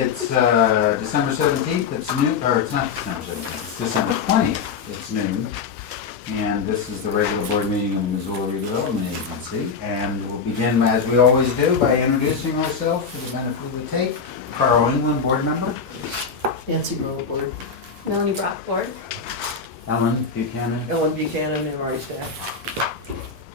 It's December 17th, it's noon, or it's not December 17th, it's December 20th, it's noon. And this is the regular board meeting of the Missoula Redevelopment Agency. And we'll begin, as we always do, by introducing ourselves for the benefit of the tape. Carl England, board member. Nancy Grove Board. Melanie Brock Board. Ellen Buchanan. Ellen Buchanan, MRA staff.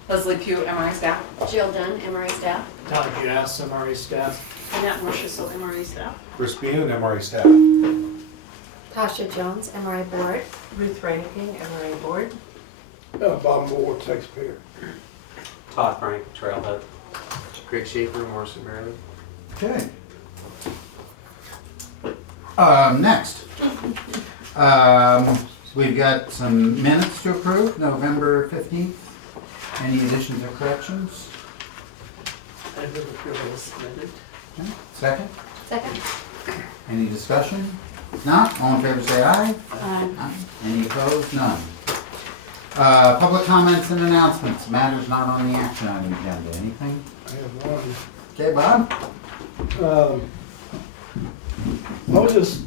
Leslie Pugh, MRI staff. Jill Dunn, MRA staff. Todd Jass, MRA staff. Annette Marshall, MRA staff. Chris Bean, MRA staff. Tasha Jones, MRA Board. Ruth Ranking, MRA Board. Bob Moore, taxpayer. Todd Frank, Trailhead. Greg Schaefer, Morrison, Maryland. Okay. Next. We've got some minutes to approve, November 15th. Any additions or corrections? I move approval is submitted. Okay. Second? Second. Any discussion? Not? All in favor say aye. Aye. Any opposed? None. Public comments and announcements. Matters not on the action item agenda. Anything? I have one. Okay, Bob? I just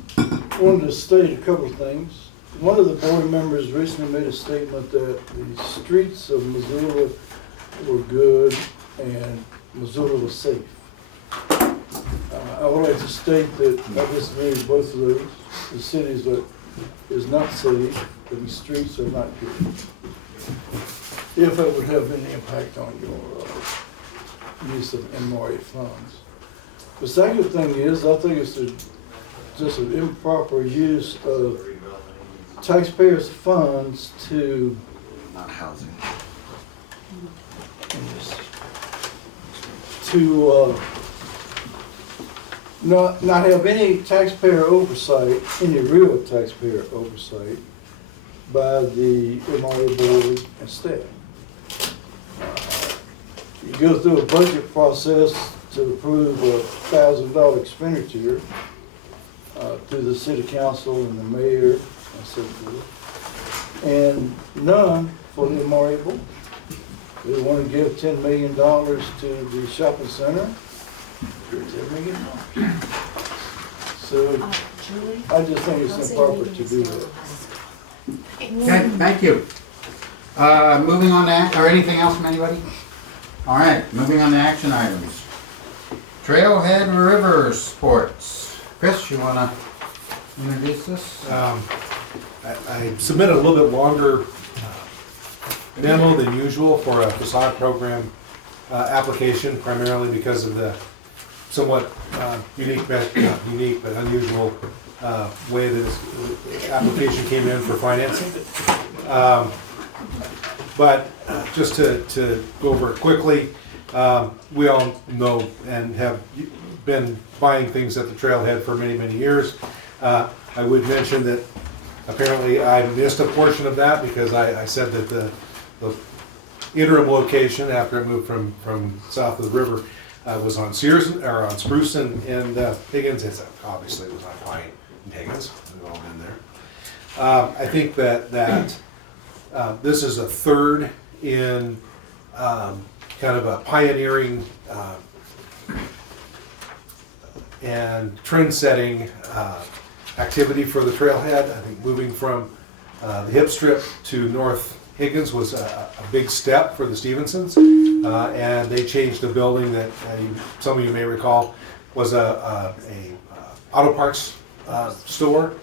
wanted to state a couple of things. One of the board members recently made a statement that the streets of Missoula were good and Missoula was safe. I would like to state that I disagree with both of those. The cities that is not safe, and the streets are not good. If it would have any impact on your use of MRA funds. The second thing is, I think it's just an improper use of taxpayers' funds to Not housing. Not have any taxpayer oversight, any real taxpayer oversight by the MRA board and staff. You go through a budget process to approve a $1,000 expenditure through the city council and the mayor and so forth, and none for the MRA board. They want to give $10 million to the shopping center. $10 million. So I just think it's improper to do that. Okay, thank you. Moving on to, or anything else from anybody? All right, moving on to action items. Trailhead River Sports. Chris, you want to introduce this? I submitted a little bit longer memo than usual for a facade program application, primarily because of the somewhat unique, not unique, but unusual way that this application came in for financing. But just to go over it quickly, we all know and have been buying things at the trailhead for many, many years. I would mention that apparently I missed a portion of that because I said that the interim location after I moved from south of the river was on Sears or on Spruce and Higgins. It's obviously it was on Pine and Higgins. We've all been there. I think that this is a third in kind of a pioneering and trend-setting activity for the trailhead. I think moving from the hip strip to North Higgins was a big step for the Stevensons, and they changed the building that some of you may recall was a auto parts store.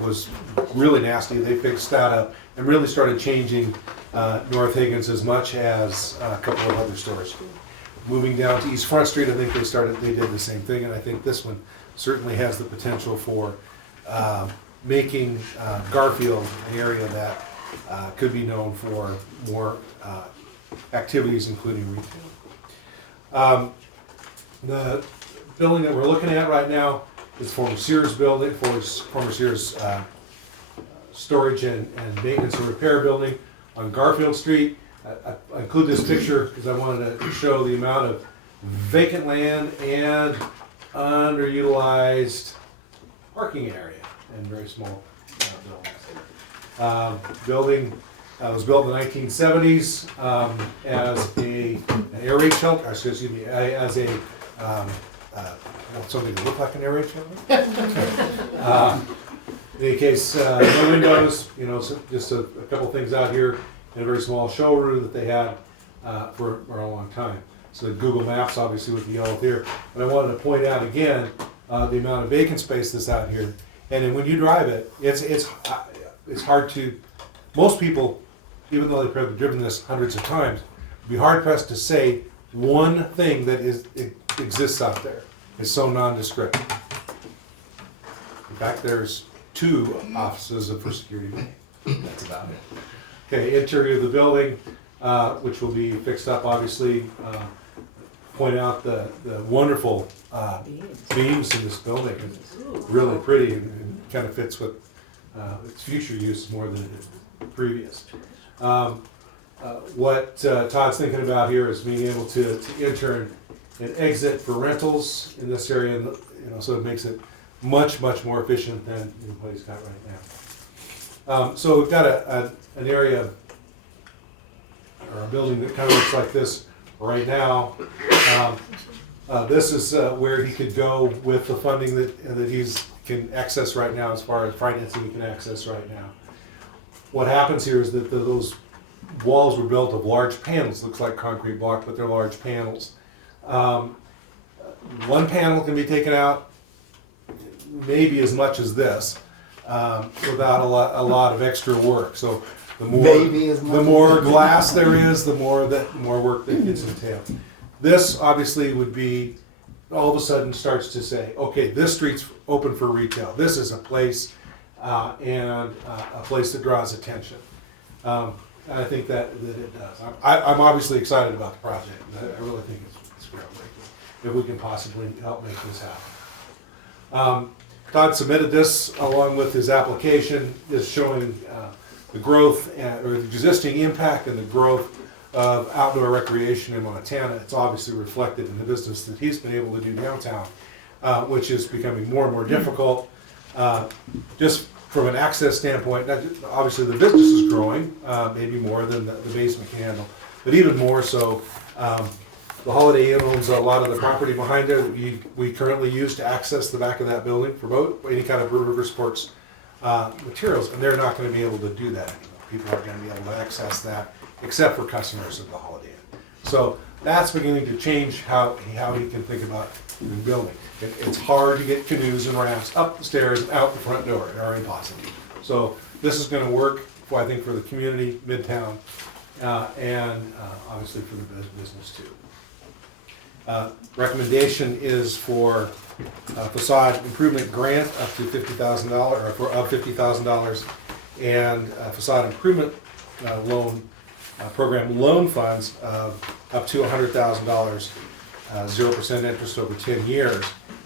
Was really nasty. They fixed that up and really started changing North Higgins as much as a couple of other stores. Moving down to East Front Street, I think they did the same thing, and I think this one certainly has the potential for making Garfield an area that could be known for more activities, including retail. The building that we're looking at right now is former Sears building, former Sears storage and maintenance and repair building on Garfield Street. I include this picture because I wanted to show the amount of vacant land and underutilized parking area and very small buildings. Building was built in the 1970s as an air raid shelter, excuse me, as a want something to look like an area channel. In any case, no windows, so just a couple things out here in a very small showroom that they had for a long time. So the Google Maps, obviously, with the yellow here. But I wanted to point out again the amount of vacant space that's out here. And then when you drive it, it's hard to. Most people, even though they've probably driven this hundreds of times, would be hard pressed to say one thing that exists out there. It's so nondescript. In fact, there's 2 offices for security. That's about it. Okay, interior of the building, which will be fixed up, obviously. Point out the wonderful beams in this building. It's really pretty and kind of fits with its future use more than it did previous. What Todd's thinking about here is being able to enter and exit for rentals in this area, so it makes it much more efficient than what he's got right now. So we've got an area or a building that kind of looks like this right now. This is where he could go with the funding that he's can access right now, as far as financing he can access right now. What happens here is that those walls were built of large panels. Looks like concrete block, but they're large panels. One panel can be taken out maybe as much as this without a lot of extra work. So the more glass there is, the more work that gets entailed. This obviously would be all of a sudden starts to say, okay, this street's open for retail. This is a place and a place that draws attention. I think that it does. I'm obviously excited about the project. I really think it's groundbreaking. If we can possibly help make this happen. Todd submitted this along with his application, is showing the growth or the existing impact and the growth of outdoor recreation in Montana. It's obviously reflected in the business that he's been able to do downtown, which is becoming more and more difficult. Just from an access standpoint, obviously the business is growing, maybe more than the basement can handle, but even more so, the Holiday Inn owns a lot of the property behind there that we currently use to access the back of that building for any kind of river sports materials, and they're not going to be able to do that anymore. People aren't going to be able to access that except for customers of the Holiday Inn. So that's beginning to change how he can think about the building. It's hard to get canoes and rafts up the stairs and out the front door. It's already impossible. So this is going to work, I think, for the community, Midtown, and obviously for the business too. Recommendation is for facade improvement grant up to $50,000 or for up $50,000, and facade improvement loan program loan funds of up to $100,000, 0% interest over 10 years.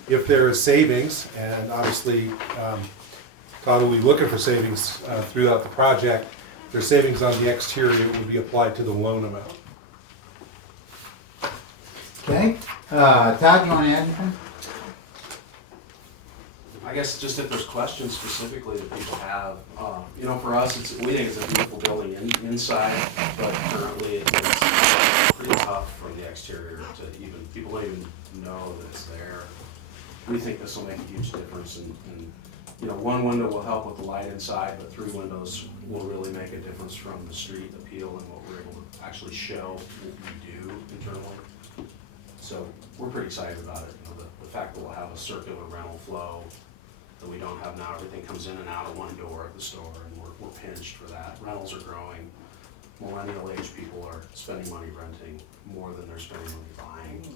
If there is savings, and obviously Todd will be looking for savings throughout the project, if there's savings on the exterior, it would be applied to the loan amount. Okay, Todd, you want to add anything? I guess just if there's questions specifically that people have, for us, we think it's a beautiful building inside, but currently it's pretty tough from the exterior to people don't even know that it's there. We think this will make a huge difference, and one window will help with the light inside, but 3 windows will really make a difference from the street appeal and what we're able to actually show what we do internally. So we're pretty excited about it. The fact that we'll have a circular rental flow that we don't have now. Everything comes in and out of one door at the store, and we're pinched for that. Rentals are growing. Millennial age people are spending money renting more than they're spending money buying.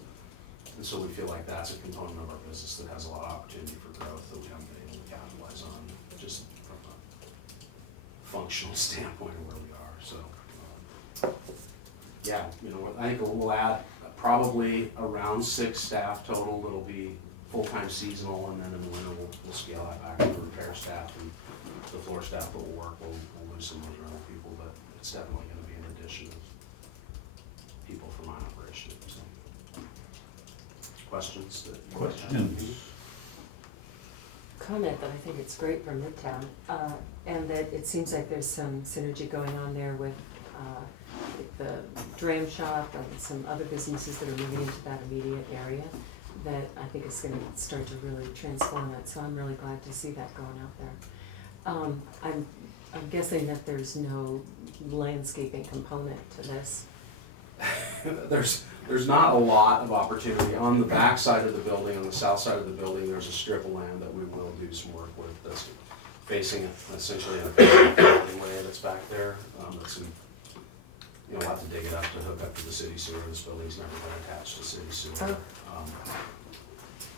And so we feel like that's a component of our business that has a lot of opportunity for growth that we haven't been able to capitalize on, just from a functional standpoint of where we are. So, yeah, I think we'll add probably around 6 staff total that'll be full-time seasonal, and then in the winter we'll scale that back to the repair staff and the floor staff that will work. We'll lose some of those rental people, but it's definitely going to be an addition of people for my operation. So. Questions? Comment that I think it's great for Midtown, and that it seems like there's some synergy going on there with the dram shop and some other businesses that are moving into that immediate area. that I think is gonna start to really transform it, so I'm really glad to see that going out there. I'm guessing that there's no landscaping component to this. There's not a lot of opportunity. On the back side of the building, on the south side of the building, there's a strip of land that we will do some work with that's facing essentially a way that's back there. That's we'll have to dig it up to hook up to the city sewer. This building's never been attached to city sewer.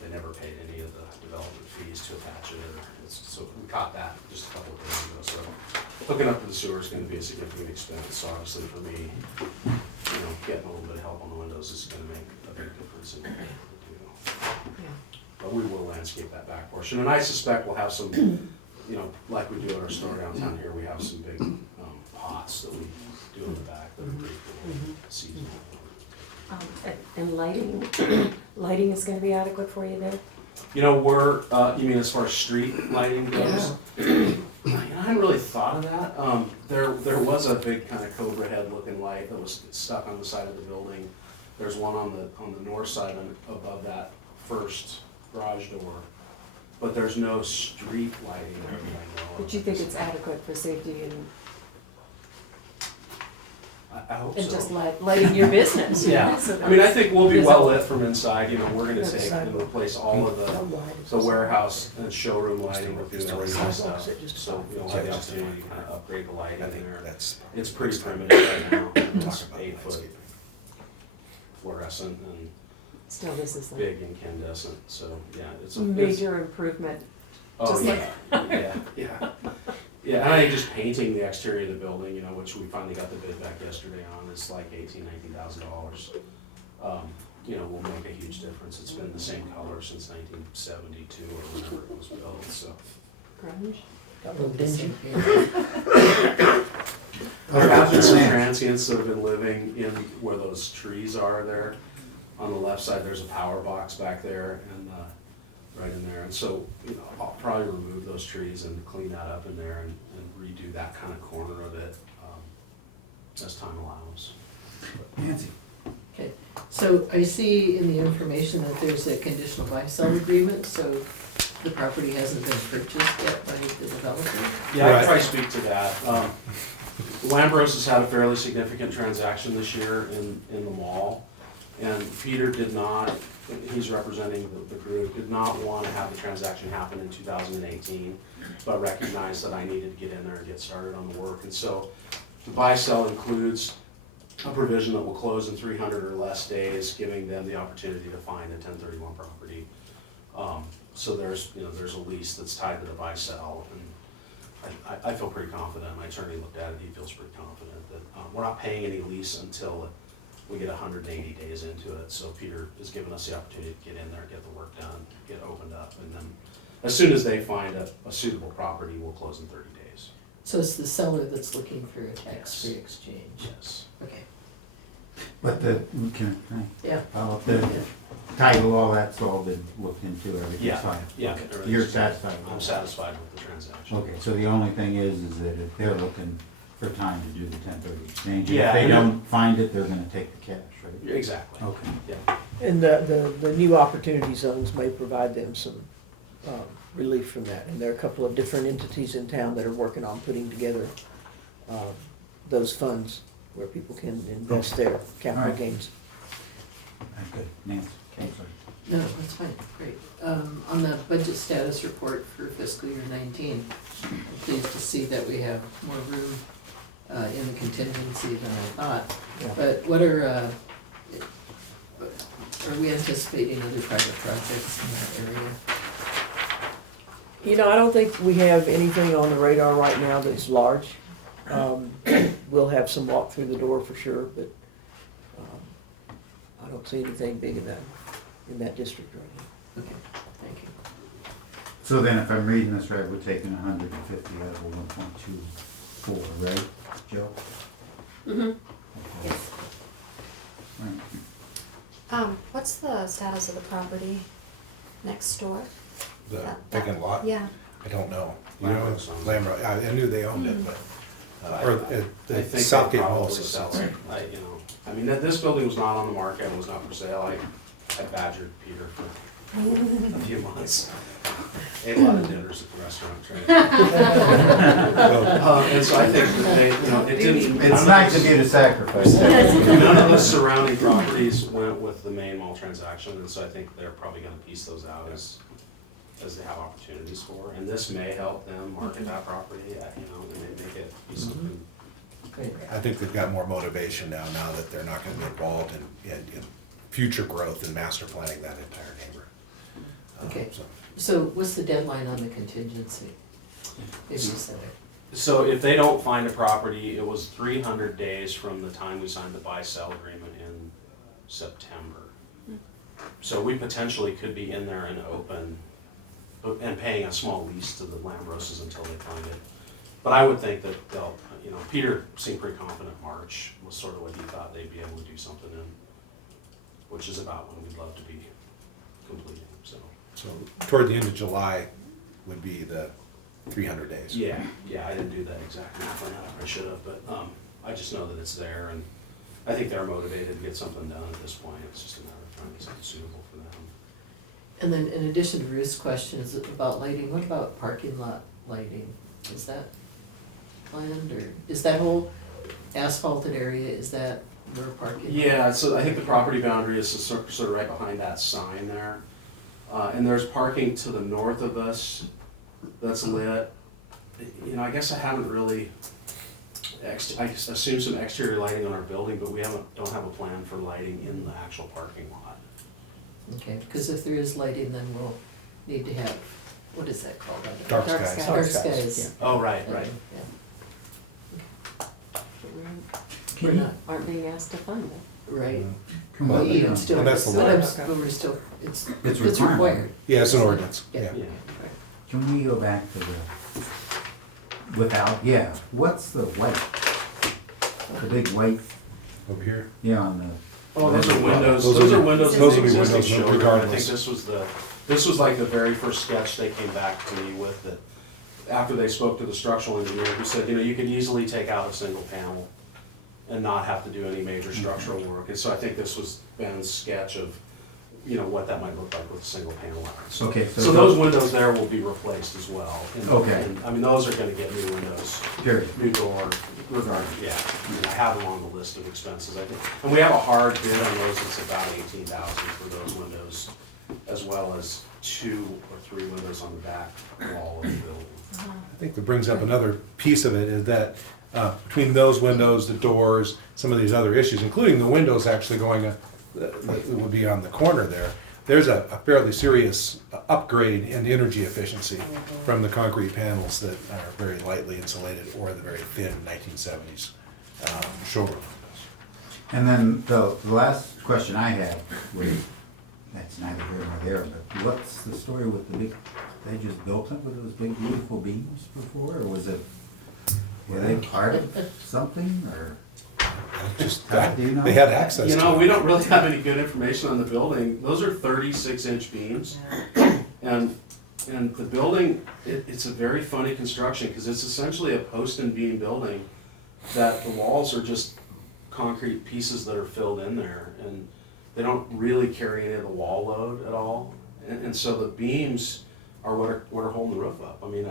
They never paid any of the development fees to attach it. So we caught that just a couple of days ago. So hooking up to the sewer is going to be a significant expense. So obviously for me, getting a little bit of help on the windows is going to make a big difference in what we do. Yeah. But we will landscape that back portion. And I suspect we'll have some, like we do at our store downtown here, we have some big pots that we do in the back that are pretty cool, seasonal. And lighting is gonna be adequate for you there? You mean as far as street lighting goes? I hadn't really thought of that. There was a big kind of cobra head looking light that was stuck on the side of the building. There's one on the north side above that first garage door, but there's no street lighting there that I know of. But you think it's adequate for safety and I hope so. just lighting your business? Yeah, So I mean, I think we'll be visible. well lit from inside. We're gonna take and replace all of the warehouse and showroom lighting with new LED stuff. So we'll have the opportunity to kind of upgrade the lighting in there. It's pretty primitive right now. It's 8-foot fluorescent and Still, this is like big incandescent, so yeah, it's a major improvement. Oh, just yeah, yeah, and I think just painting the exterior of the building, which we finally got the bid back yesterday on, is like $19,000. Will make a huge difference. It's been the same color since 1972 or whenever it was built, so. Grunge? Got a little dingy. There have been some transients that have been living in where those trees are there. On the left side, there's a power box back there and right in there. And so, I'll probably remove those trees and clean that up in there and redo that kind of corner of it as time allows. Nancy? Okay, so I see in the information that there's a conditional buy-sell agreement, so the property hasn't been purchased yet by the developer? Yeah, I Right. can probably speak to that. Lambros has had a fairly significant transaction this year in the mall. And Peter did not, he's representing the group, did not want to have the transaction happen in 2018, but recognized that I needed to get in there and get started on the work. And so the buy-sell includes a provision that will close in 300 or less days, giving them the opportunity to find a 1031 property. So there's a lease that's tied to the buy-sell, and I feel pretty confident. My attorney looked at it, he feels pretty confident that we're not paying any lease until we get 180 days into it. So Peter has given us the opportunity to get in there, get the work done, get opened up, and then as soon as they find a suitable property, we'll close in 30 days. So it's the seller that's looking for a tax-free exchange? Yes. Okay, But the yeah. title, all that's all been looked into, everything's Yeah, fine. yeah. Okay. everything's- You're satisfied with I'm that? satisfied with the transaction. Okay, so the only thing is that if they're looking for time to do the 1030 exchange, Yeah, if they and don't find it, they're gonna take the cash, right? Exactly. Okay. Yeah. And the new opportunity zones may provide them some relief from that. And there are a couple of different entities in town that are working on putting together those funds where people can invest their capital Alright. gains. Good, Nancy, I'm Okay. sorry. No, that's fine, great. On the budget status report for fiscal year 19, I'm pleased to see that we have more room in the contingency than I thought. But what are we anticipating other private projects in that area? I don't think we have anything on the radar right now that's large. We'll have some walk through the door for sure, but I don't see anything big in that district right now. Okay, thank you. So then if I'm reading this right, we're taking 150 out of 1.24, right, Joe? Mm-hmm. Okay. Yes. Right. What's the status of the property next door? The That- vacant lot? Yeah. I don't know. Lambros owned it. Lambro, I knew they owned it, but, or I the think they Southgate probably also sell sells it. it. I mean, this building was not on the market and was not for sale. I I badgered Peter for a few months. Ate a lot of dinners at the restaurant, and so I think that they, it didn't. It's nice of you to sacrifice. None of the surrounding properties went with the main mall transaction, and so I think they're probably gonna piece those out as they have opportunities for. And this may help them market that property, and they make it be something. Great. I think they've got more motivation now that they're not gonna be involved in future growth and master planning that entire neighborhood. Okay. So, So what's the deadline on the contingency? If you said it. So if they don't find a property, it was 300 days from the time we signed the buy-sell agreement in September. So we potentially could be in there and open, and paying a small lease to the Lambroses until they find it. But I would think that they'll, Peter seemed pretty confident March was sort of what he thought they'd be able to do something in, which is about when we'd love to be completing, so. so toward the end of July would be the 300 days. Yeah, I didn't do that exact math on that, I should have, but I just know that it's there, and I think they're motivated to get something done at this point. It's just a matter of trying to get something suitable for them. And then in addition to Ruth's questions about lighting, what about parking lot lighting? Is that planned, or is that whole asphalted area, is that where parking? Yeah, so I think the property boundary is sort of right behind that sign there. And there's parking to the north of us that's lit. I guess I haven't really, I assume some exterior lighting on our building, but we don't have a plan for lighting in the actual parking lot. Okay, because if there is lighting, then we'll need to have, what is that called? Dark skies. Dark skies. Oh, right. Yeah. We're not, aren't being asked to fund it. Right. Come Well, on, you you know. can still, And that's the but law. but we're still, it's It's required. required. Yeah, it's an ordinance, Yeah. yeah. Yeah. Can we go back to what's the white? The big white, Over here. on the. Oh, those are windows, Those those are- are windows in those the will be existing windows showroom. I regardless. think this was like the very first sketch they came back to me with, that after they spoke to the structural engineer, who said, you could easily take out a single panel and not have to do any major structural work. And so I think this was Ben's sketch of, what that might look like with a single panel. Okay, So those windows there will be replaced as well. And- Okay. and, I mean, those are gonna get new windows, Period. new door, regardless, yeah. I mean, I have them on the list of expenses, I think. And we have a hard bid on those, it's about 18,000 for those windows, as well as 2 or 3 windows on the back wall of the building. I think that brings up another piece of it, is that between those windows, the doors, some of these other issues, including the windows actually going, that would be on the corner there, there's a fairly serious upgrade in energy efficiency from the concrete panels that are very lightly insulated or the very thin 1970s showroom windows. And then the last question I had was, that's neither here nor there, but what's the story with the big, they just built up with those big beautiful beams before, or were they part of something, or? Just How do you know? they had access to it. We don't really have any good information on the building. Those are 36-inch beams. And the building, it's a very funny construction, because it's essentially a post and beam building that the walls are just concrete pieces that are filled in there, and they don't really carry any of the wall load at all. And so the beams are what are holding the roof up. I mean,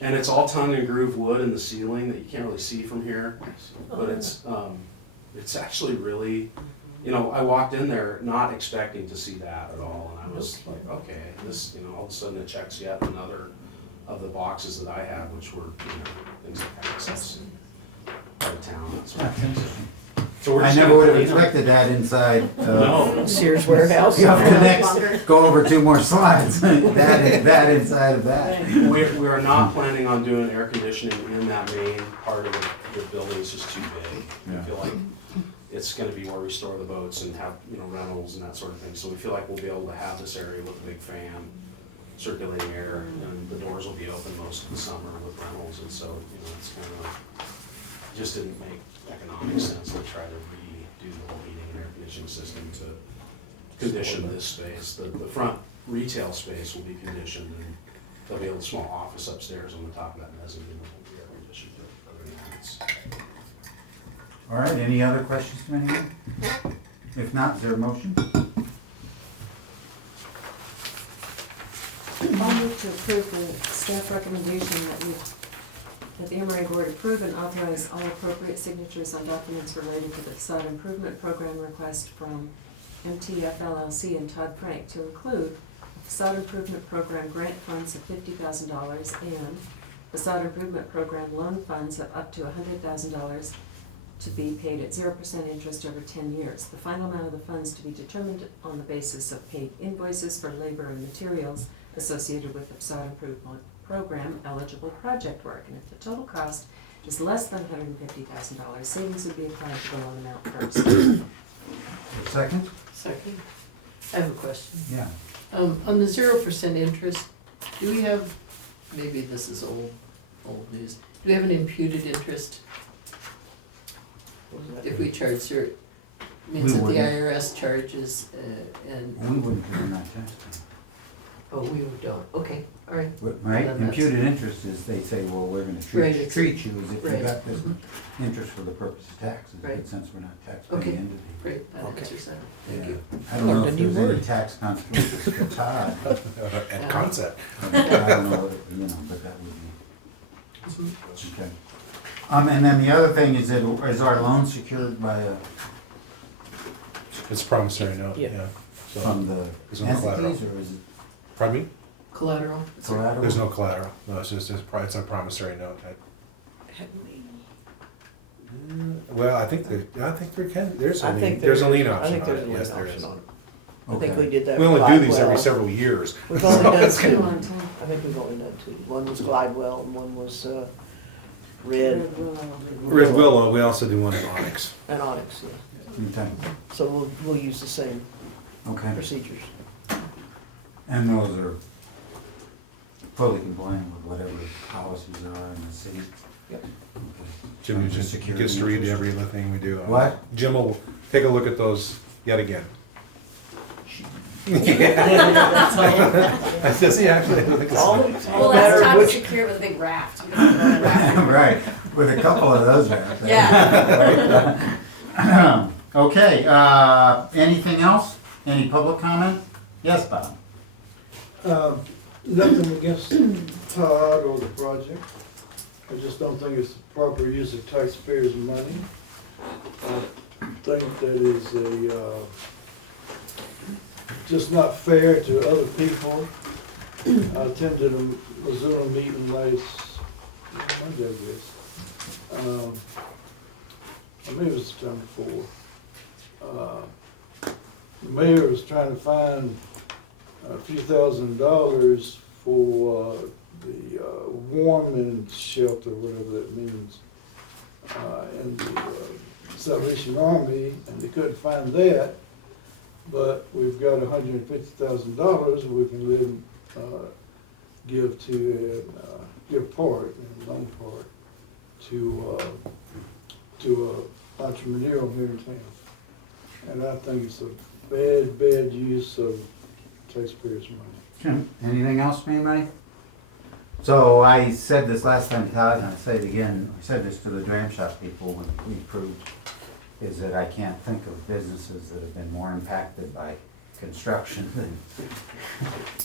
and it's all tongue and groove wood in the ceiling that you can't really see from here, but it's actually really, I walked in there not expecting to see that at all, and I was like, okay, this, all of a sudden it checks yet another of the boxes that I had, which were, things like access out of town, that sort of thing. So we're I just never gonna would have clean up- expected that inside. No. Sears warehouse. You have to next, go over 2 more slides, that inside of that. We are not planning on doing air conditioning in that main part of the building, it's just too big. Yeah. We feel like it's gonna be where we store the boats and have, rentals and that sort of thing. So we feel like we'll be able to have this area with a big fan, circulating air, and the doors will be open most of the summer with rentals. And so, it's kind of, just didn't make economic sense to try to redo the whole heating and air conditioning system to condition this space. The front retail space will be conditioned, and there'll be a small office upstairs on the top of that mezzanine that will be air conditioned. Other than that, it's All right, any other questions from anyone? If not, is there a motion? I'll move to approve the staff recommendation that the MRA board approve and authorize all appropriate signatures on documents related to the facade improvement program request from MTF LLC and Todd Frank to include facade improvement program grant funds of $50,000 and facade improvement program loan funds of up to $100,000 to be paid at 0% interest over 10 years. The final amount of the funds to be determined on the basis of paid invoices for labor and materials associated with the facade improvement program eligible project work. And if the total cost is less than $150,000, savings would be applied to the loan amount first. Second? Second. I have a question. Yeah. On the 0% interest, do we have, maybe this is old news, do we have an imputed interest if we charge zero? Means We that the wouldn't. IRS charges, and, We wouldn't pay that tax. oh, we don't, okay, all right. Right? Then that's- Imputed interest is they say, well, we're gonna Right, treat it's- you as if you right, got this mhm. interest for the purpose of taxes, but Right. since we're not tax-paying Okay. entity. Great, that Okay. answers that, thank Yeah. you. I don't know Learned a if new there's any word. tax consequences for Todd. And concept. I don't know, but that would be, Mhm. okay. And then the other thing is that, is our loan secured by a, It's a promissory note, Yeah. yeah. So, from the There's no collateral. entities, or is it pardon me? Collateral? collateral? There's no collateral. No, it's just, it's a promissory note. Well, I think there can, there's a I lien, think there's a lien I option think on there's a it, lien yes, there option is. on it. I think Okay. we did that. We only with do these every Glidewell. several years. We've only done It's two. One time. I think we've only done two. One was Glidewell and one was Red Red Willow, we also do one in Onyx. and Onyx, yeah. Okay, So we'll use the same okay. procedures. And those are fully compliant with whatever policies are in the city? Yep. Okay. Jim Sounds just secure gets to read interest. every other thing we do. What? Jim will take a look at those yet again. Does he actually? I think it's- All Well, matter that's top which, secure with a big raft. We don't have a raft. Right, with a couple of those there. Yeah. Okay, anything else? Any public comment? Yes, Bob? Nothing against Todd or the project. I just don't think it's the proper use of taxpayers' money. I think that is just not fair to other people. I attended a Missoula meeting last Monday, I guess. Maybe it was the time before. The mayor was trying to find a few $1,000s for the warming shelter, whatever that means, in the Salvation Army, and they couldn't find that. But we've got $150,000 we can give to give part, and loan part, to entrepreneurial here in town. And I think it's a bad use of taxpayers' money. Jim, anything else from anybody? So I said this last time, Todd, and I say it again, I said this to the dram shop people when we approved, is that I can't think of businesses that have been more impacted by construction than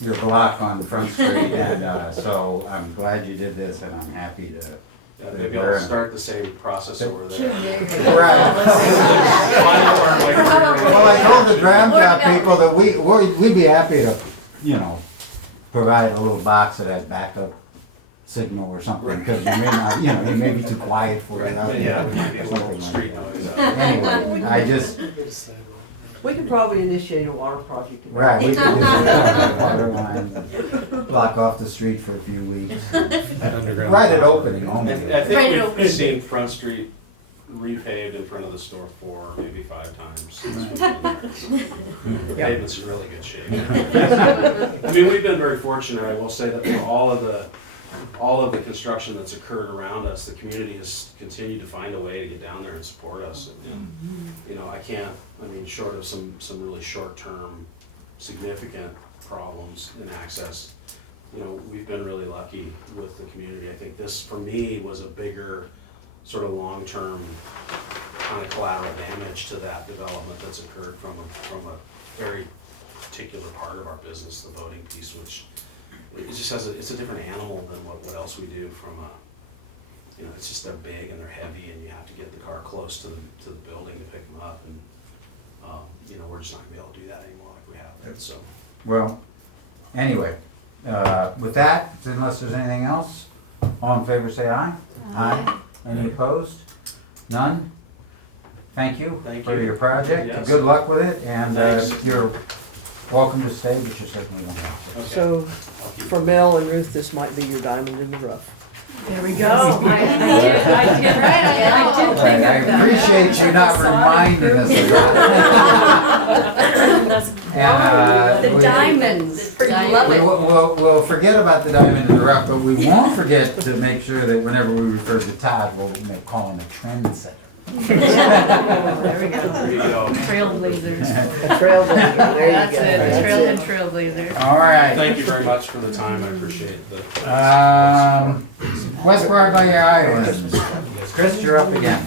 your block on Front Street. And so I'm glad you did this, and I'm happy to. Yeah, maybe I'll start the same process over there. Right. Well, I told the dram shop people that we'd be happy to, provide a little box that has backup signal or something, because you may not, you may be too quiet for it. Yeah, maybe a little Something like street that. noise. Anyway, I just, we could probably initiate a water project. right, we could just water lines, block off the street for a few weeks. Underground. Right at opening only. I Right, it think we've opens. seen Front Street repaved in front of the store 4, maybe 5 times since we've been there. The pavement's in really good shape. I mean, we've been very fortunate, I will say that for all of the construction that's occurred around us, the community has continued to find a way to get down there and support us. And, I mean, short of some really short-term, significant problems in access, we've been really lucky with the community. I think this, for me, was a bigger, sort of long-term kind of collateral damage to that development that's occurred from a very particular part of our business, the voting piece, which it just has it's a different animal than what else we do from a, you know, it's just they're big and they're heavy and you have to get the car close to the building to pick them up, and you know, we're just not gonna be able to do that anymore like we have. So Well, anyway, with that, unless there's anything else, all in favor say aye. Aye. Any opposed? None? Thank you Thank for you. your project. Yes. Good luck with it, and Thanks. you're welcome to stay, but you certainly don't have to. okay. So I'll keep- for Mel and Ruth, this might be your diamond in the rough. There we go. I did Right, I did know. think I of that. appreciate you not reminding us of that. That's And, The we- diamonds, I love it. We'll forget about the diamond in the rough, but we won't forget to make sure that whenever we refer to Todd, we'll call him a trendsetter. There we go. There you go. Trailblazers. A trailblazer, there you That's go. it, That's trailhead it. trailblazer. All right. Thank you very much for the time, I appreciate the. West Broadway Island. Chris, you're up again.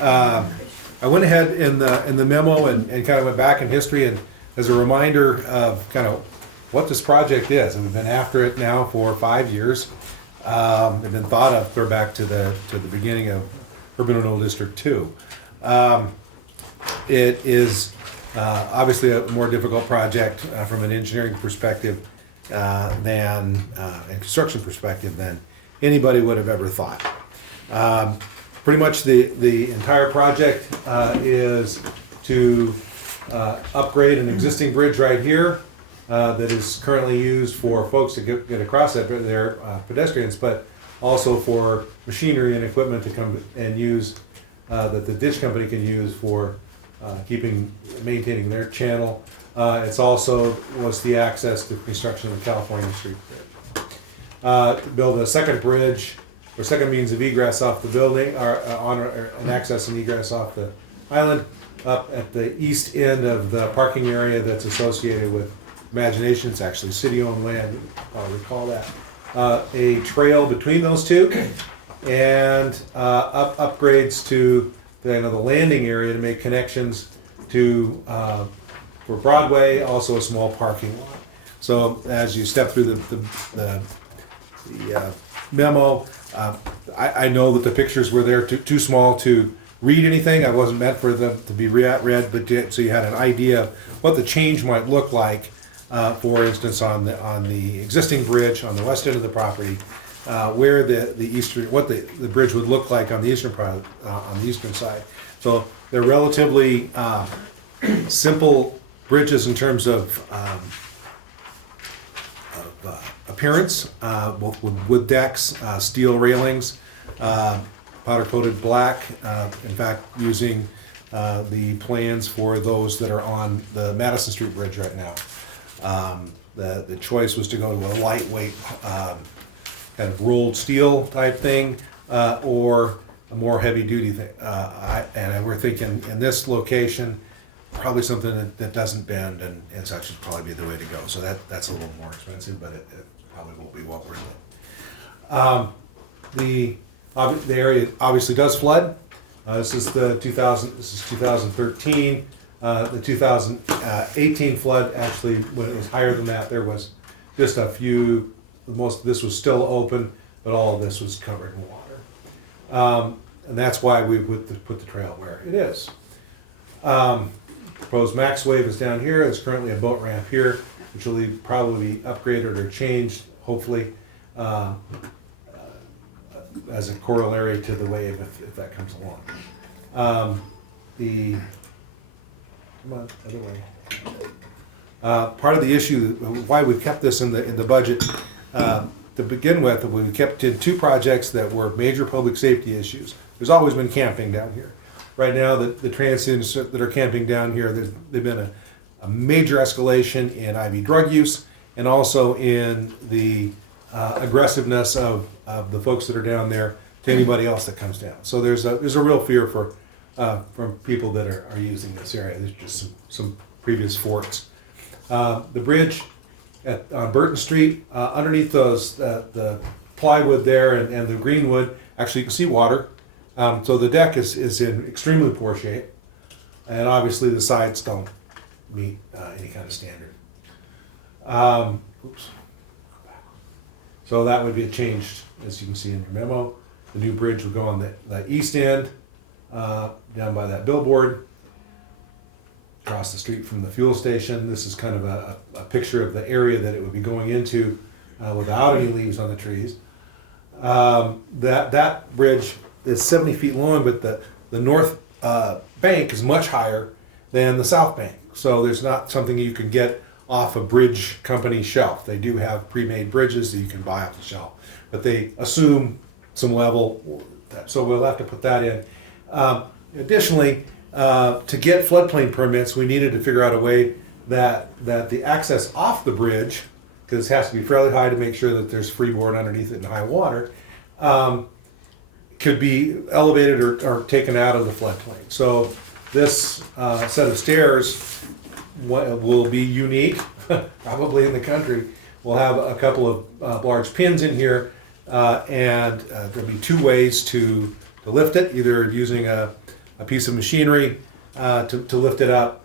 I went ahead in the memo and kind of went back in history and as a reminder of kind of what this project is. And we've been after it now for 5 years. And been thought of, throw back to the beginning of Urban Renewal District 2. It is obviously a more difficult project from an engineering perspective and construction perspective than anybody would have ever thought. Pretty much the entire project is to upgrade an existing bridge right here that is currently used for folks to get across that, they're pedestrians, but also for machinery and equipment to come and use, that the ditch company can use for maintaining their channel. It's also was the access to construction of the California Street Bridge. Build a second bridge, or second means of egress off the building, or an access and egress off the island, up at the east end of the parking area that's associated with Imagination. It's actually city-owned land, you probably recall that. A trail between those two, and upgrades to the landing area to make connections to for Broadway, also a small parking lot. So as you step through the memo, I know that the pictures were there too small to read anything. I wasn't meant for them to be read, but so you had an idea of what the change might look like. For instance, on the existing bridge on the west end of the property, where what the bridge would look like on the eastern side. So they're relatively simple bridges in terms of appearance, both with wood decks, steel railings, powder coated black. In fact, using the plans for those that are on the Madison Street Bridge right now. The choice was to go to a lightweight kind of rolled steel type thing or a more heavy duty thing. And we're thinking in this location, probably something that doesn't bend and such would probably be the way to go. So that's a little more expensive, but it probably will be well worth it. The area obviously does flood. This is 2013. The 2018 flood actually, when it was higher than that, there was just a few. Most of this was still open, but all of this was covered in water, and that's why we put the trail where it is. Proposed max wave is down here. There's currently a boat ramp here, which will probably be upgraded or changed, hopefully, as a corollary to the wave if that comes along. Come on, other way. Part of the issue, why we kept this in the budget to begin with, we kept in two projects that were major public safety issues. There's always been camping down here. Right now, the transients that are camping down here, they've been a major escalation in IV drug use and also in the aggressiveness of the folks that are down there to anybody else that comes down. So there's a real fear from people that are using this area. There's just some previous forts. The bridge on Burton Street, underneath the plywood there and the greenwood, actually you can see water. So the deck is in extremely poor shape, and obviously the sides don't meet any kind of standard. Oops. So that would be changed, as you can see in your memo. The new bridge would go on the east end, down by that billboard, across the street from the fuel station. This is kind of a picture of the area that it would be going into without any leaves on the trees. That bridge is 70 feet long, but the north bank is much higher than the south bank. So there's not something you can get off a bridge company shelf. They do have pre-made bridges that you can buy off the shelf, but they assume some level, so we'll have to put that in. Additionally, to get floodplain permits, we needed to figure out a way that the access off the bridge, because it has to be fairly high to make sure that there's freeboard underneath it in high water, could be elevated or taken out of the floodplain. So this set of stairs will be unique, probably in the country. We'll have a couple of large pins in here, and there'll be two ways to lift it, either using a piece of machinery to lift it up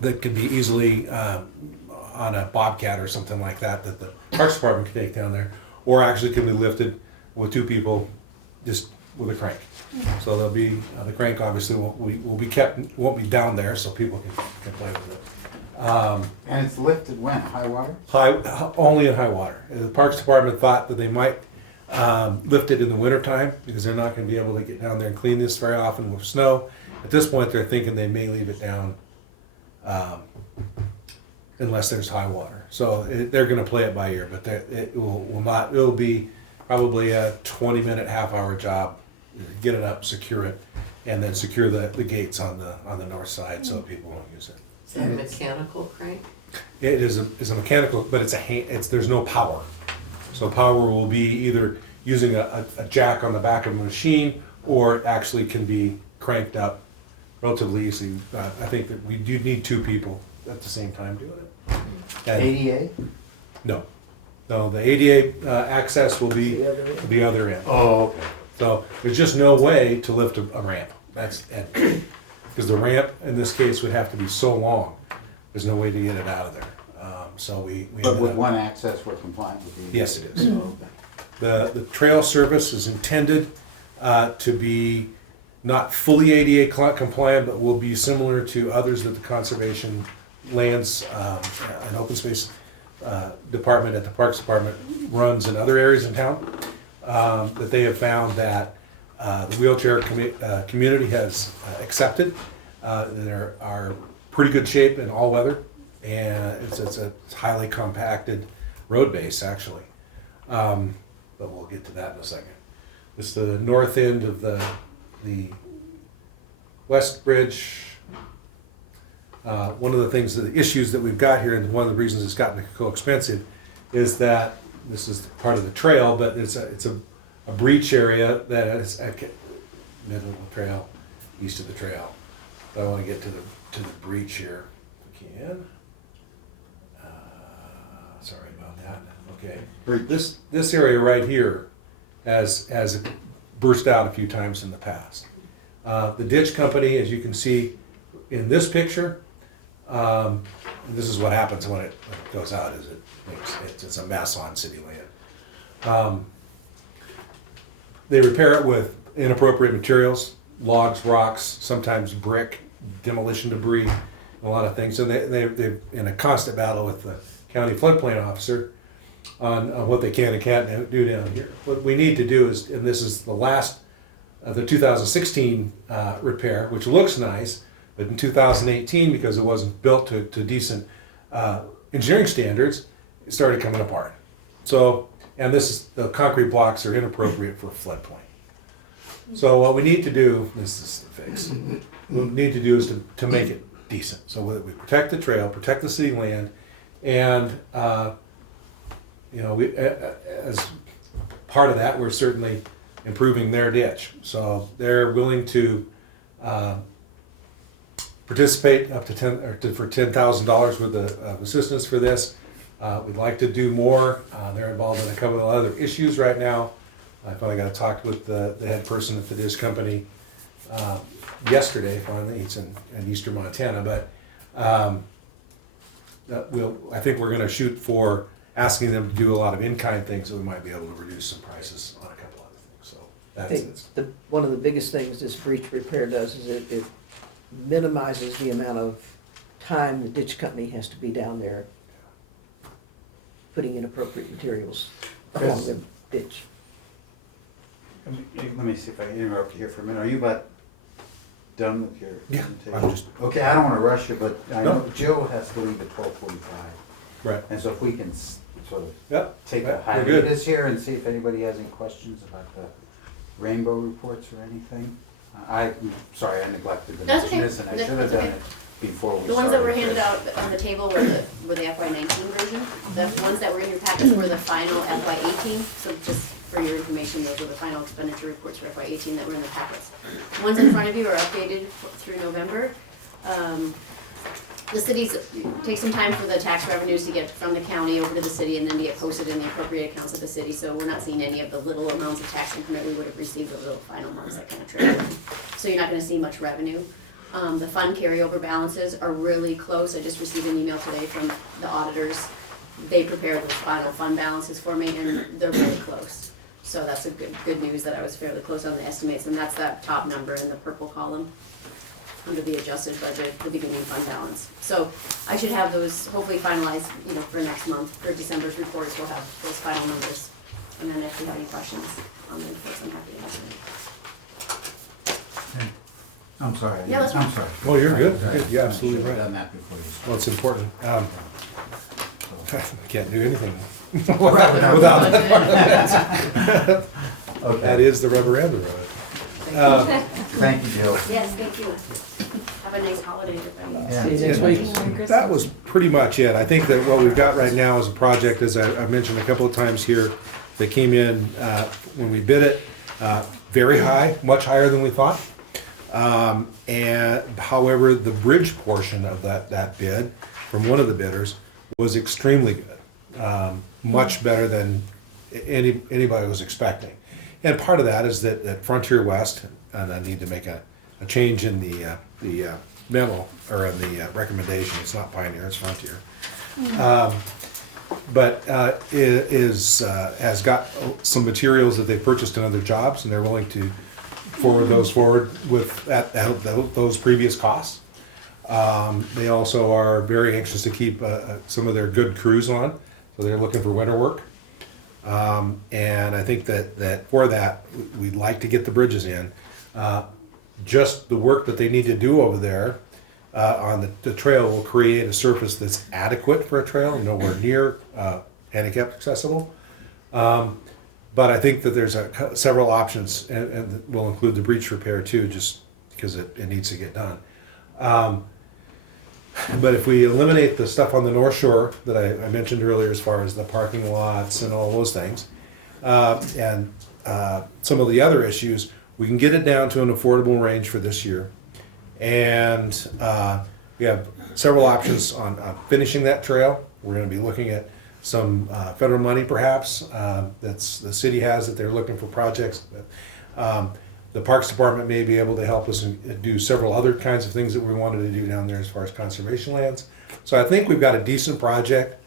that can be easily on a bobcat or something like that the Parks Department can take down there, or actually can be lifted with two people just with a crank. So there'll be, the crank obviously won't be down there, so people can play with it. And it's lifted when? High water? Only in high water. The Parks Department thought that they might lift it in the wintertime because they're not going to be able to get down there and clean this very often with snow. At this point, they're thinking they may leave it down unless there's high water. So they're going to play it by ear, but it will not. It'll be probably a 20-minute, half-hour job. Get it up, secure it, and then secure the gates on the north side so people won't use it. Is that a mechanical crank? It is a mechanical, but there's no power. So power will be either using a jack on the back of a machine, or it actually can be cranked up relatively easily. I think that we do need two people at the same time doing it. And ADA? No, the ADA access will be the other end. Oh, okay. So there's just no way to lift a ramp. Because the ramp in this case would have to be so long. There's no way to get it out of there. So we But with one access, we're compliant with the ADA? Yes, it is. Oh, okay. The trail service is intended to be not fully ADA compliant, but will be similar to others that the Conservation Lands and Open Space Department at the Parks Department runs in other areas in town. That they have found that the wheelchair community has accepted. They are pretty good shape in all weather, and it's a highly compacted road base actually. But we'll get to that in a second. It's the north end of the West Bridge. One of the things, the issues that we've got here, and one of the reasons it's gotten so expensive, is that this is part of the trail, but it's a breach area that is at middle of the trail, east of the trail. So I want to get to the breach here, if we can. Sorry about that. Okay. This area right here has burst out a few times in the past. The ditch company, as you can see in this picture, this is what happens when it goes out. Is it's a mess on city land. They repair it with inappropriate materials, logs, rocks, sometimes brick, demolition debris, a lot of things. So they're in a constant battle with the county floodplain officer on what they can and can't do down here. What we need to do is, and this is the last of the 2016 repair, which looks nice, but in 2018, because it wasn't built to decent engineering standards, it started coming apart. So, and the concrete blocks are inappropriate for floodplain. So what we need to do, this is the fix, what we need to do is to make it decent. So we protect the trail, protect the city land, and as part of that, we're certainly improving their ditch. So they're willing to participate up to for $10,000 worth of assistance for this. We'd like to do more. They're involved in a couple of other issues right now I finally got to talk with the head person at the dish company yesterday, finally. It's in eastern Montana, but I think we're gonna shoot for asking them to do a lot of in-kind things, so we might be able to reduce some prices on a couple other things, so I that's think it. one of the biggest things this breach repair does is it minimizes the amount of time the ditch company has to be down there putting in appropriate materials along the ditch. Let me see if I can interrupt you here for a minute. Are you about done with your Yeah, presentation? I'm just, Okay, I don't want to rush you, but I No. know Joe has to leave at 12:45. right, And so if we can sort of yep, take Yeah, a we're good. hiatus here and see if anybody has any questions about the rainbow reports or anything. I'm sorry, I neglected to That's mention okay. this, and I That's should have done okay. it before we started. The ones that were this. handed out on the table were the FY19 version. The ones that were in your packets were the final FY18. So just for your information, those were the final expenditure reports for FY18 that were in the packets. The ones in front of you are updated through November. The cities, take some time for the tax revenues to get from the county over to the city and then get posted in the appropriate accounts of the city. So we're not seeing any of the little amounts of tax increment we would have received over the final months that kind of trail in. So you're not gonna see much revenue. The fund carryover balances are really close. I just received an email today from the auditors. They prepared the final fund balances for me and they're really close. So that's a good news that I was fairly close on the estimates, and that's that top number in the purple column under the adjusted budget, the beginning fund balance. So I should have those hopefully finalized, for next month. For December's reports, we'll have those final numbers. And then if you have any questions on the reports, I'm happy to answer them. I'm sorry. Yeah, that's I'm fine. sorry. Oh, you're good. Sorry. You're absolutely I should have right. done that before you started. Well, it's important. So- Can't do anything Without without that. Okay. That is the rubber and the road. Thank you, Jill. Yes, thank you. Have a nice holiday, everybody. Yeah. See you next week. That was pretty much it. I think that what we've got right now is a project, as I've mentioned a couple of times here, that came in when we bid it, very high, much higher than we thought. And however, the bridge portion of that bid from one of the bidders was extremely good, much better than anybody was expecting. And part of that is that Frontier West, and I need to make a change in the memo, or in the recommendation, it's not Pioneer, it's Frontier. But has got some materials that they purchased in other jobs, and they're willing to forward those forward with those previous costs. They also are very anxious to keep some of their good crews on, so they're looking for winter work. And I think that for that, we'd like to get the bridges in. Just the work that they need to do over there on the trail will create a surface that's adequate for a trail, nowhere near handicap accessible. But I think that there's several options, and we'll include the breach repair too, just because it needs to get done. But if we eliminate the stuff on the North Shore that I mentioned earlier, as far as the parking lots and all those things, and some of the other issues, we can get it down to an affordable range for this year. And we have several options on finishing that trail. We're going to be looking at some federal money, perhaps, that's the city has, that they're looking for projects. The Parks Department may be able to help us do several other kinds of things that we wanted to do down there as far as conservation lands. So I think we've got a decent project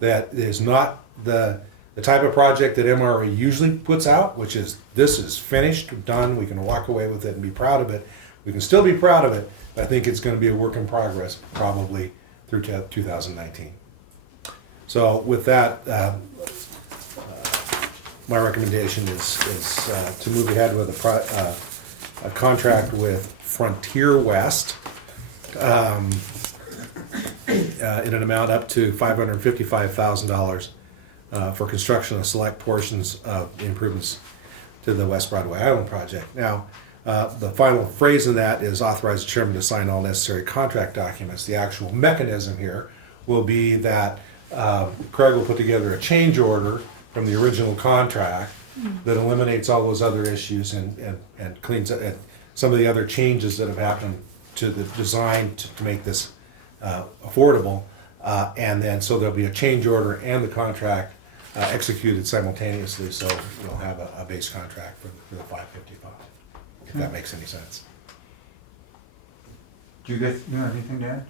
that is not the type of project that MRA usually puts out, which is, this is finished, done, we can walk away with it and be proud of it. We can still be proud of it, but I think it's going to be a work in progress probably through 2019. So with that, my recommendation is to move ahead with a contract with Frontier West in an amount up to $555,000 for construction of select portions of the improvements to the West Broadway Island project. Now, the final phrase in that is authorize the chairman to sign all necessary contract documents. The actual mechanism here will be that Craig will put together a change order from the original contract that eliminates all those other issues and cleans up some of the other changes that have happened to the design to make this affordable. And then so there'll be a change order and the contract executed simultaneously, so we'll have a base contract for the 555, if that makes any sense. Do you guys, have anything to add?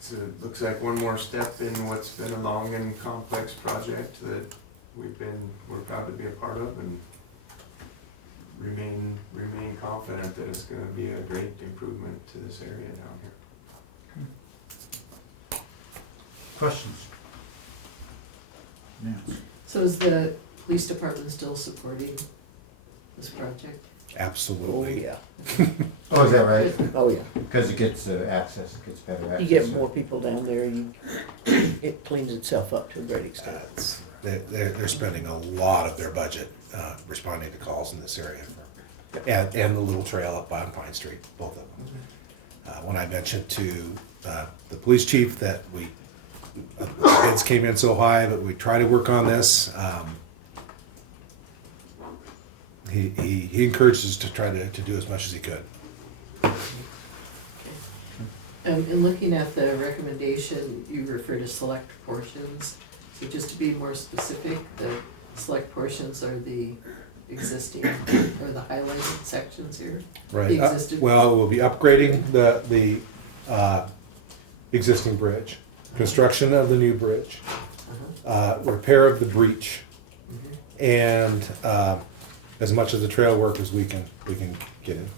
So it looks like one more step in what's been a long and complex project that we're proud to be a part of, and remain confident that it's gonna be a great improvement to this area down here. Questions? Yes. So is the police department still supporting this project? Oh, Absolutely. yeah. Oh, is that right? Oh, yeah. Because it gets access, it gets better access. You get more people down there, it cleans itself up to a great extent. They're spending a lot of their budget responding to calls in this area, and the little trail up on Pine Street, both of them. When I mentioned to the police chief that the bids came in so high, but we try to work on this, he encouraged us to try to do as much as he could. In looking at the recommendation, you refer to select portions. So just to be more specific, the select portions are the existing, or the highlighted sections here? Right. The existing. Well, we'll be upgrading the existing bridge, construction of the new bridge, repair of the breach, and as much of the trail work as we can get in.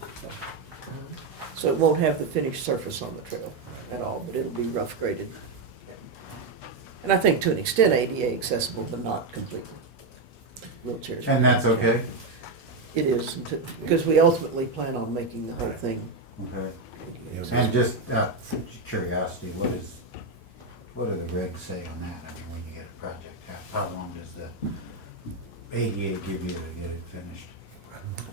So it won't have the finished surface on the trail at all, but it'll be rough graded. And I think to an extent ADA accessible, but not completely. Wheelchairs. And that's okay? It is, because we ultimately plan on making the whole thing. Okay. ADA And just curiosity, what do the regs say on that? I mean, when you get a project, how long does the ADA give you to get it finished?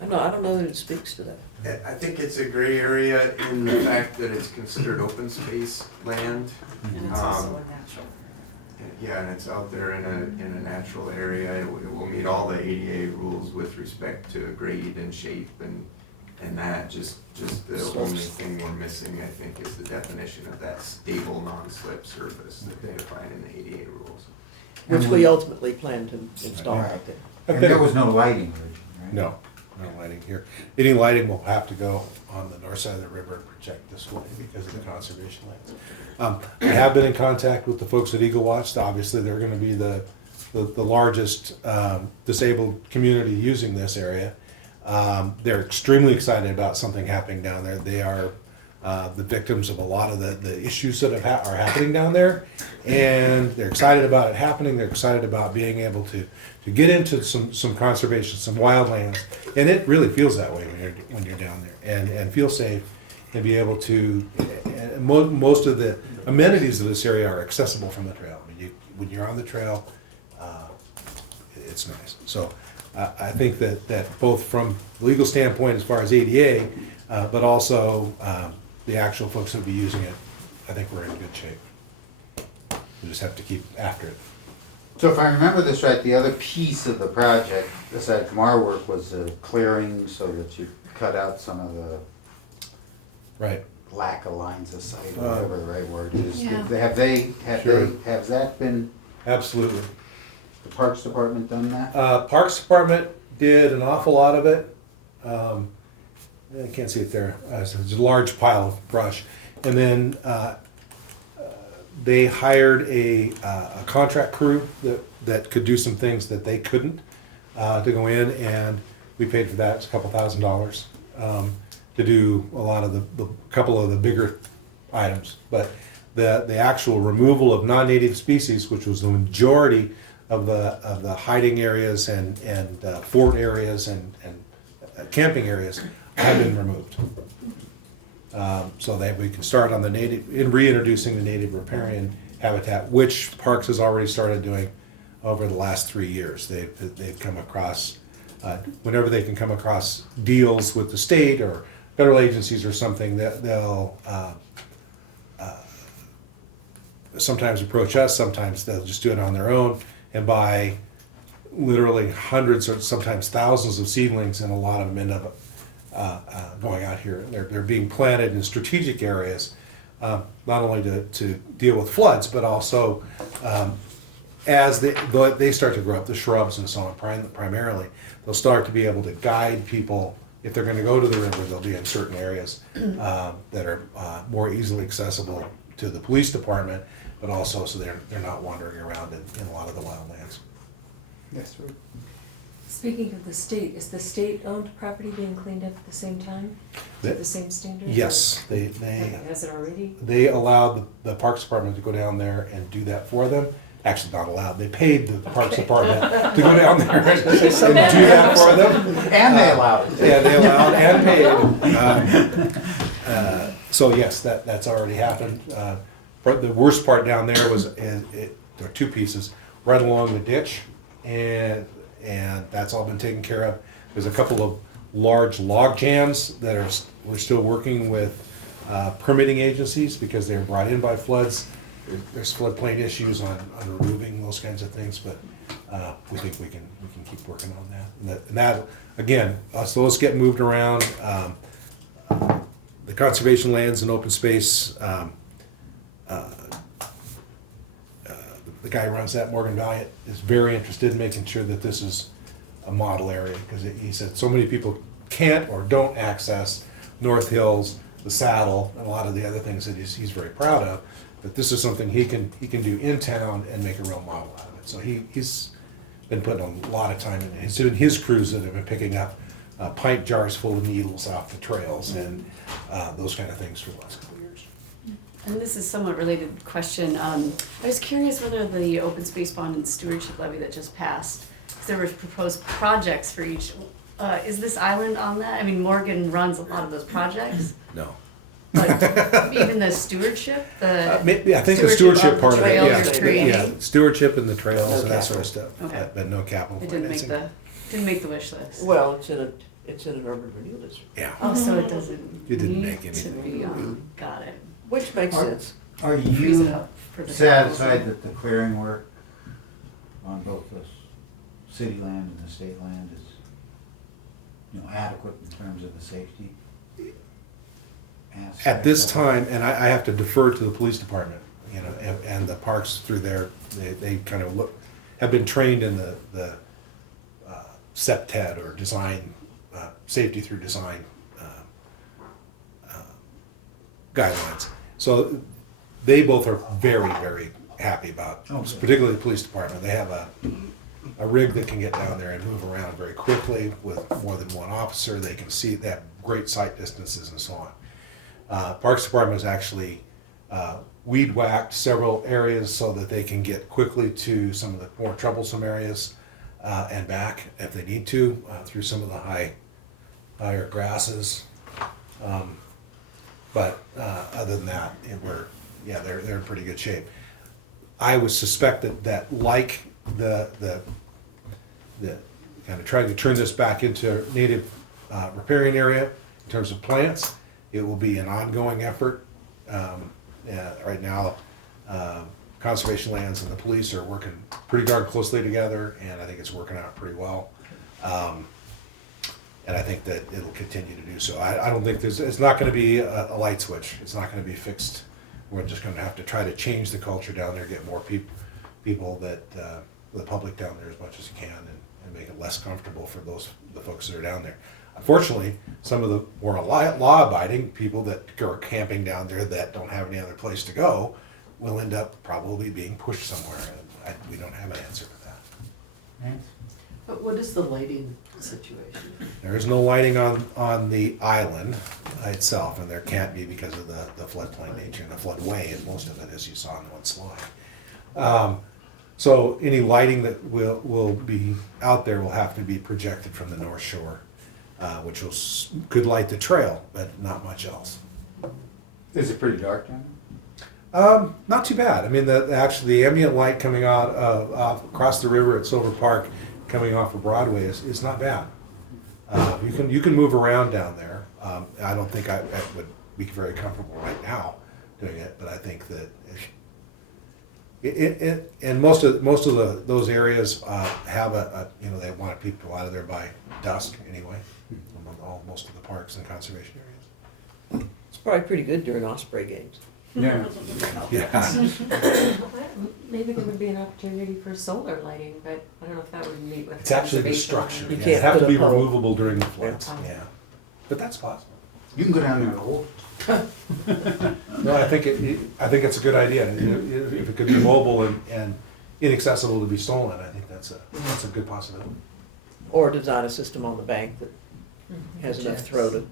I don't know that it speaks to that. I think it's a gray area in the fact that it's considered open space land. And it's also a natural. Yeah, and it's out there in a natural area. It will meet all the ADA rules with respect to grade and shape and that. Just the only thing we're missing, I think, is the definition of that stable non-slip surface that they define in the ADA rules. Which we ultimately plan to install out there. And there was no lighting originally, right? No lighting here. Any lighting will have to go on the north side of the river and project this way because of the conservation lands. I have been in contact with the folks at Eagle Watch. Obviously, they're going to be the largest disabled community using this area. They're extremely excited about something happening down there. They are the victims of a lot of the issues that are happening down there, and they're excited about it happening. They're excited about being able to get into some conservation, some wildlands, and it really feels that way when you're down there, and feel safe, and be able to. And most of the amenities of this area are accessible from the trail. I mean, when you're on the trail, it's nice. So I think that both from the legal standpoint as far as ADA, but also the actual folks that will be using it, I think we're in good shape. We just have to keep after it. So if I remember this right, the other piece of the project, aside from our work, was clearing so that you cut out some of the Right. lack of lines of sight, or whatever the right word is. Yeah. Has that been, Absolutely. the Parks Department done that? Parks Department did an awful lot of it. I can't see it there. There's a large pile of brush. And then they hired a contract crew that could do some things that they couldn't to go in, and we paid for that. It's a couple $1,000s to do a lot of the couple of the bigger items. But the actual removal of non-native species, which was the majority of the hiding areas and fort areas and camping areas, have been removed. So that we can start on reintroducing the native riparian habitat, which Parks has already started doing over the last 3 years. They've come across, whenever they can come across deals with the state or federal agencies or something, that they'll sometimes approach us, sometimes they'll just do it on their own and buy literally hundreds or sometimes thousands of seedlings, and a lot of them end up going out here. They're being planted in strategic areas, not only to deal with floods, but also as they start to grow up, the shrubs and so on, primarily, they'll start to be able to guide people. If they're gonna go to the river, they'll be in certain areas that are more easily accessible to the police department, but also so they're not wandering around in a lot of the wildlands. Yes, sir. Speaking of the state, is the state-owned property being cleaned up at the same time? The- To the same standards? Yes, they Has it already? they allowed the Parks Department to go down there and do that for them. Actually, not allowed, they paid the Parks Department to go down there and do that for them. And they allowed it. Yeah, they allowed and paid. So yes, that's already happened. But the worst part down there was, there are two pieces, right along the ditch, and that's all been taken care of. There's a couple of large log jams that we're still working with permitting agencies because they were brought in by floods. There's floodplain issues on removing those kinds of things, but we think we can keep working on that. And that again, so let's get moved around. The conservation lands and open space. The guy who runs that, Morgan Valiant, is very interested in making sure that this is a model area because he said so many people can't or don't access North Hills, the Saddle, and a lot of the other things that he's very proud of. But this is something he can do in town and make a real model out of it. So he's been putting a lot of time in it. He's doing his crews that have been picking up pint jars full of needles off the trails and those kind of things for the last couple of years. And this is somewhat related question. I was curious whether the open space bond and stewardship levy that just passed, 'cause there were proposed projects for each, is this island on that? I mean, Morgan runs a lot of those projects, No. but even the stewardship, Maybe, I think the stewardship part of it, trail yeah. you're creating? Yeah, stewardship and the trails and that sort of stuff. Okay. But no capital It didn't make financing. didn't make the wish list. Well, it's in an urban renewal district, Yeah. Oh, so it doesn't It didn't need make to anything. be on, got it. which makes sense. Are Freeze it you up for the satisfied that the clearing work on both the city land and the state land is, adequate in terms of the safety aspect At this of it? time, and I have to defer to the police department, and the parks through there, they kind of have been trained in the SEPTED or design, safety through design guidelines. So they both are very, very happy about, particularly the police department. They have a rig that can get down there and move around very quickly with more than one officer. They can see, they have great sight distances and so on. Parks Department has actually weed whacked several areas so that they can get quickly to some of the more troublesome areas and back if they need to through some of the higher grasses. But other than that, they're in pretty good shape. I would suspect that like the kind of trying to turn this back into a native riparian area in terms of plants, it will be an ongoing effort. Right now, conservation lands and the police are working pretty darn closely together, and I think it's working out pretty well. And I think that it'll continue to do so. I don't think it's not going to be a light switch. It's not going to be fixed. We're just going to have to try to change the culture down there, get more people that the public down there as much as you can, and make it less comfortable for the folks that are down there. Unfortunately, some of the more law-abiding people that are camping down there that don't have any other place to go will end up probably being pushed somewhere, and we don't have an answer for that. But what is the lighting situation? There is no lighting on the island itself, and there can't be because of the floodplain nature and the floodway, and most of it, as you saw in one slide. So any lighting that will be out there will have to be projected from the North Shore, which could light the trail, but not much else. Is it pretty dark down there? Not too bad. I mean, the ambient light coming out across the river at Silver Park, coming off of Broadway is not bad. You can move around down there. I don't think I would be very comfortable right now doing it, but I think that and most of those areas have they want people out of there by dusk anyway. Most of the parks and conservation areas. It's probably pretty good during Osprey games. Yeah. Yeah, Maybe there would be an opportunity for solar lighting, but I don't know if that would meet with. it's actually the conservation. structure. You Yeah, can't it'd have put to a be pole. removable during the floods, Yeah. yeah. But that's possible. You can go down there and hold. No, I think I think it's a good idea. If it could be mobile and inaccessible to be stolen, I think that's a good possibility. Or design a system on the bank that has enough Yes. throw to.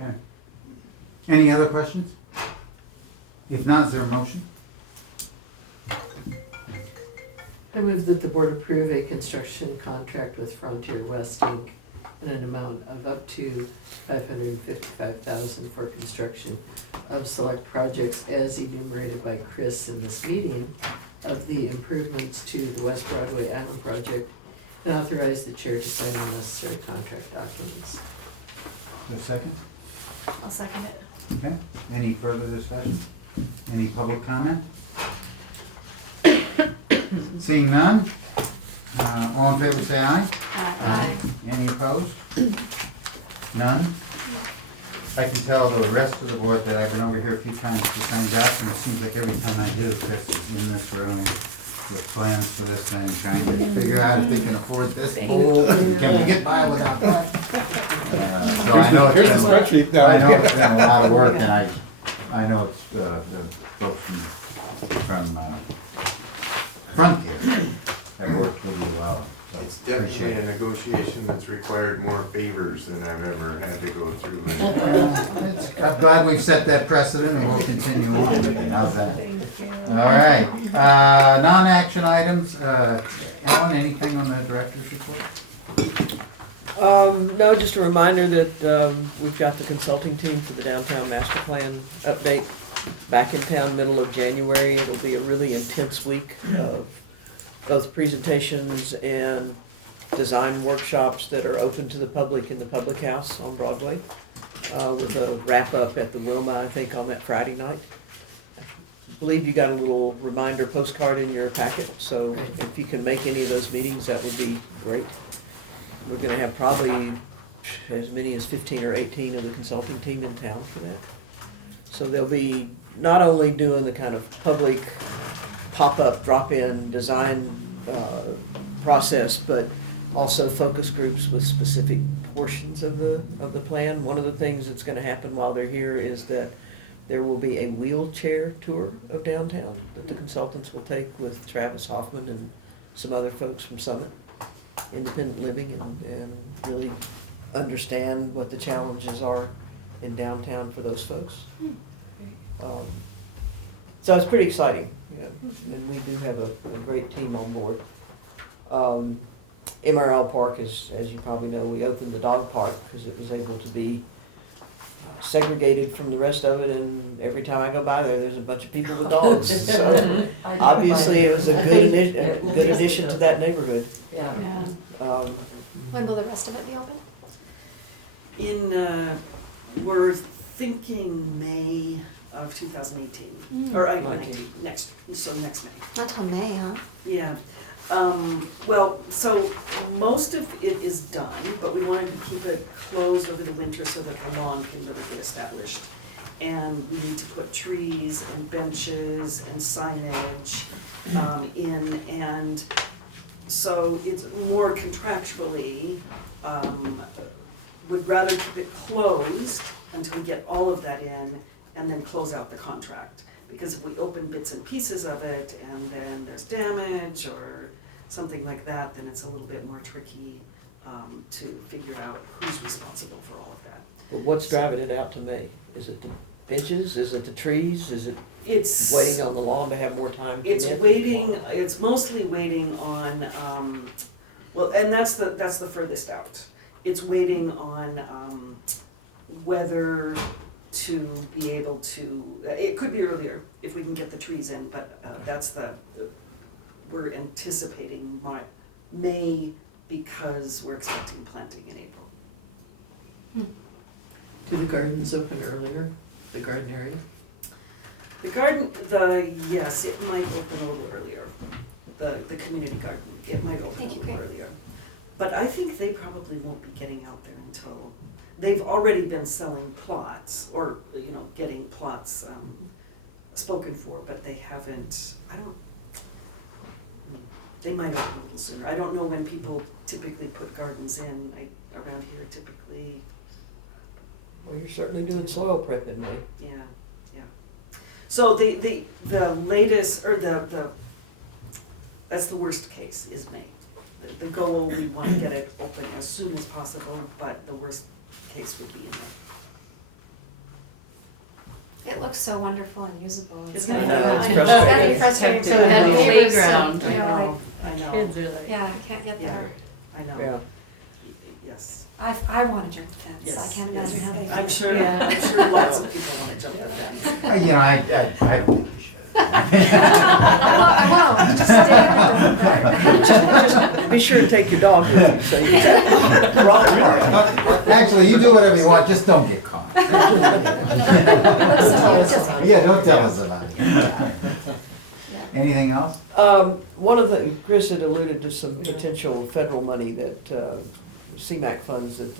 Okay. Any other questions? If not, is there a motion? I move that the board approve a construction contract with Frontier West Inc. in an amount of up to $555,000 for construction of select projects as enumerated by Chris in this meeting of the improvements to the West Broadway Island project, and authorize the chair to sign the necessary contract documents. Is there a second? I'll second it. Okay. Any further discussion? Any public comment? Seeing none? All in favor say aye. Aye. Any opposed? None? I can tell the rest of the board that I've been over here a few times to sign documents. It seems like every time I do, Chris is in this room with plans for this thing, trying to figure out if they can afford this pool, can we get by without that? So I know Here's it's the been, spreadsheet now. I know it's been a lot of work, and I know it's, the folks from Frontier have worked really well. So It's definitely appreciate a it. negotiation that's required more favors than I've ever had to go through. I'm glad we've set that precedent and we'll continue on. How's that? All right, non-action items, Ellen, anything on the director's report? No, just a reminder that we've got the consulting team for the downtown master plan update back in town middle of January. It'll be a really intense week of both presentations and design workshops that are open to the public in the public house on Broadway, with a wrap-up at the Wilma, I think, on that Friday night. I believe you got a little reminder postcard in your packet, so if you can make any of those meetings, that would be great. We're gonna have probably as many as 15 or 18 of the consulting team in town for that. So they'll be not only doing the kind of public pop-up, drop-in design process, but also focus groups with specific portions of the plan. One of the things that's gonna happen while they're here is that there will be a wheelchair tour of downtown that the consultants will take with Travis Hoffman and some other folks from Summit Independent Living, and really understand what the challenges are in downtown for those folks. So it's pretty exciting, yeah, and we do have a great team on board. MRL Park is, as you probably know, we opened the dog park because it was able to be segregated from the rest of it, and every time I go by there, there's a bunch of people with dogs. So obviously, it was a good addition to that neighborhood. Yeah. Yeah. When will the rest of it be open? We're thinking May of 2018, or 19, next May. Not till May, huh? Yeah. Well, so most of it is done, but we wanted to keep it closed over the winter so that the lawn can really get established. And we need to put trees and benches and signage in, and so it's more contractually, would rather keep it closed until we get all of that in and then close out the contract. Because if we open bits and pieces of it and then there's damage or something like that, then it's a little bit more tricky to figure out who's responsible for all of that. But what's driving it out to May? Is it the benches? Is it the trees? Is it It's waiting on the lawn to have more time to It's knit? waiting. It's mostly waiting on. Well, and that's the furthest out. It's waiting on whether to be able to. It could be earlier if we can get the trees in, but that's we're anticipating May because we're expecting planting in April. Do the gardens open earlier, the garden area? The garden, yes, it might open a little earlier. The community garden, it might open a little earlier. But I think they probably won't be getting out there until they've already been selling plots, or, getting plots, spoken for, but they haven't, they might open a little sooner. I don't know when people typically put gardens in, around here typically, Well, you're certainly doing soil prep in May. yeah. So the latest, or that's the worst case, is May. The goal, we want to get it open as soon as possible, but the worst case would be in May. It looks so wonderful and usable. It's I gonna know, be- it's it's gotta be frustrating for So the that neighbors, playground, you know, I know, Kids are like. yeah, I can't get there. I know. Yeah. Yes. I wanna jump the fence, Yes, I can't yes. imagine how they feel. I'm sure, Yeah. I'm sure lots of people want to jump the fence. I think you should. I won't, just stay over there. Just be sure to take your dog with you, so you can rock hard. Actually, you do whatever you want, just don't get caught. Yeah, don't tell us about it. Anything else? One of the, Chris had alluded to some potential federal money that, CMAQ funds that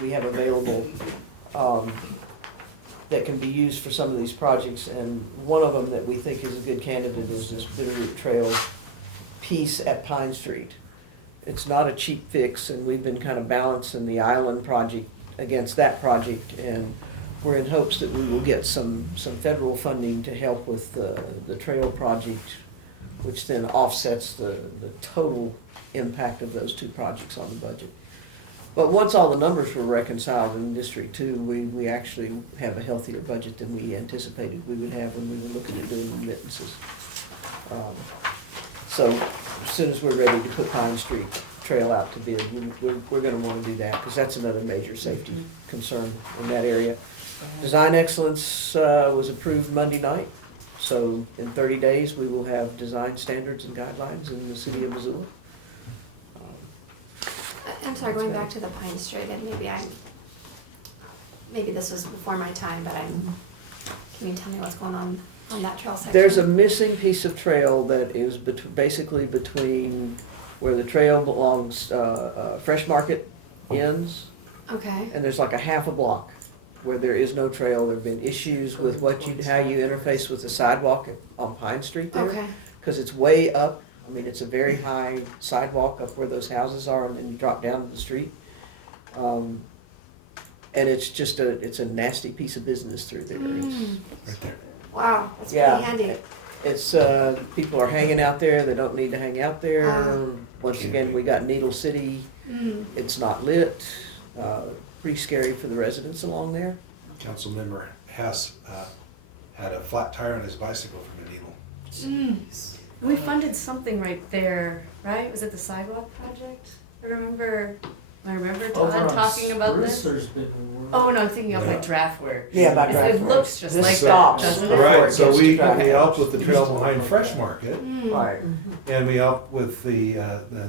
we have available, that can be used for some of these projects, and one of them that we think is a good candidate is this Bitterroot Trail piece at Pine Street. It's not a cheap fix, and we've been kind of balancing the island project against that project, and we're in hopes that we will get some federal funding to help with the trail project, which then offsets the total impact of those two projects on the budget. But once all the numbers were reconciled in District 2, we actually have a healthier budget than we anticipated we would have when we were looking at doing remittances. So as soon as we're ready to put Pine Street Trail out to bid, we're gonna wanna do that, because that's another major safety concern in that area. Design excellence was approved Monday night, so in 30 days, we will have design standards and guidelines in the city of Missoula. I'm sorry, going back to the Pine Street, and maybe this was before my time, but can you tell me what's going on that trail section? There's a missing piece of trail that is basically between where the trail belongs, Fresh Market ends, Okay, and there's like a half a block where there is no trail. There've been issues with how you interface with the sidewalk on Pine Street there. okay, Because it's way up. I mean, it's a very high sidewalk up where those houses are, and then you drop down to the street. And it's just it's a nasty piece of business through there. Right there. wow, that's Yeah. pretty handy. It's, people are hanging out there, they don't need to hang out there. Once again, we got Needle City, it's not lit, pretty scary for the residents along there. Councilmember Hess had a flat tire on his bicycle from a needle. We funded something right there, right? Was it the sidewalk project? I remember Todd talking about this. Oh, no, I'm thinking of like draft work. Yeah, about It draft looks just This like stops that, doesn't before it? it Right, so gets to we Dry helped House. with the trail behind Fresh Market, Right. and we helped with the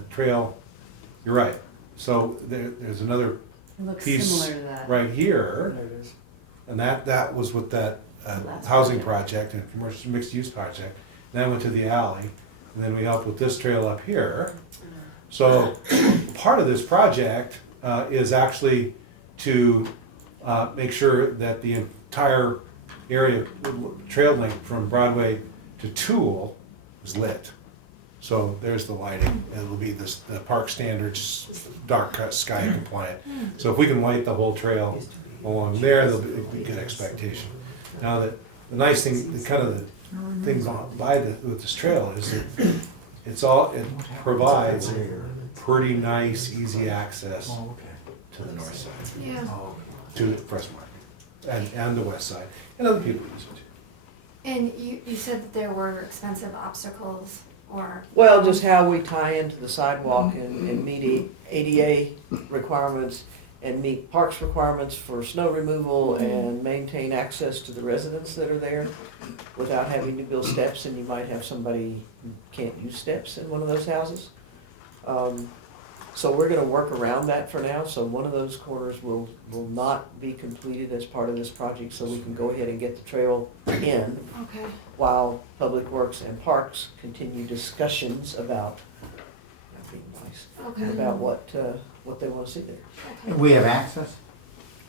trail, you're right. So there's another It looks piece similar to that. right here, and that was with that Last housing project. project and commercial mixed-use project. Then went to the alley, and then we helped with this trail up here. So part of this project is actually to make sure that the entire area, trail length from Broadway to Toole is lit. So there's the lighting, and it'll be the park standards, dark sky compliant. So if we can light the whole trail along there, there'll be a good expectation. Now, the nice thing, the kind of the things with this trail is that it provides pretty nice, easy access to the north side, Yeah. to the Fresh Market, and the west side, and other people use it too. And you said that there were expensive obstacles or? Well, just how we tie into the sidewalk and meet ADA requirements and meet parks requirements for snow removal and maintain access to the residents that are there without having to build steps, and you might have somebody who can't use steps in one of those houses. So we're gonna work around that for now, so one of those corners will not be completed as part of this project, so we can go ahead and get the trail in Okay. while Public Works and Parks continue discussions about, being nice, Okay. about what they wanna see there. We have access?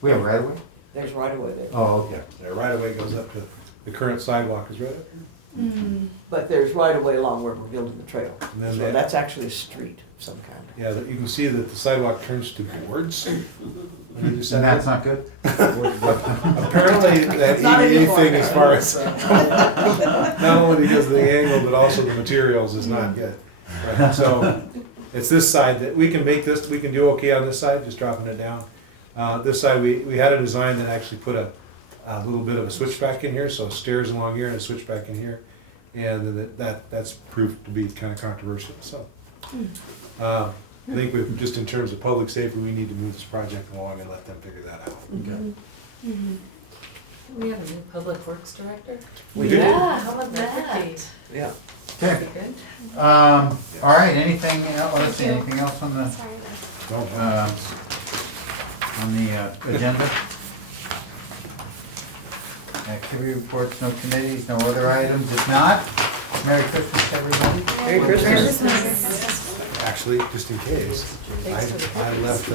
We have right of way? There's right away there. Oh, okay. Yeah, right away goes up to, the current sidewalk is right up here. But there's right away along where we're building the trail. And then So they- that's actually a street of some kind. Yeah, you can see that the sidewalk turns to boards. And that's not good? Apparently, that not anymore. anything as far as, not only because of the angle, but also the materials is not good. Right, so, it's this side that, we can make this, we can do okay on this side, just dropping it down. This side, we had a design that actually put a little bit of a switchback in here, so stairs along here and a switchback in here. And then that's proved to be kind of controversial, so. I think we, just in terms of public safety, we need to move this project along and let them figure that out. We have a new public works director. We do. Yeah, how about That would that? be Yeah. Okay. good. All right, anything else, let's see, anything else on the, Sorry. agenda? Activity reports, no committees, no other items, if not, Merry Christmas, everybody. Merry Christmas. Actually, just in case, Thanks for the I left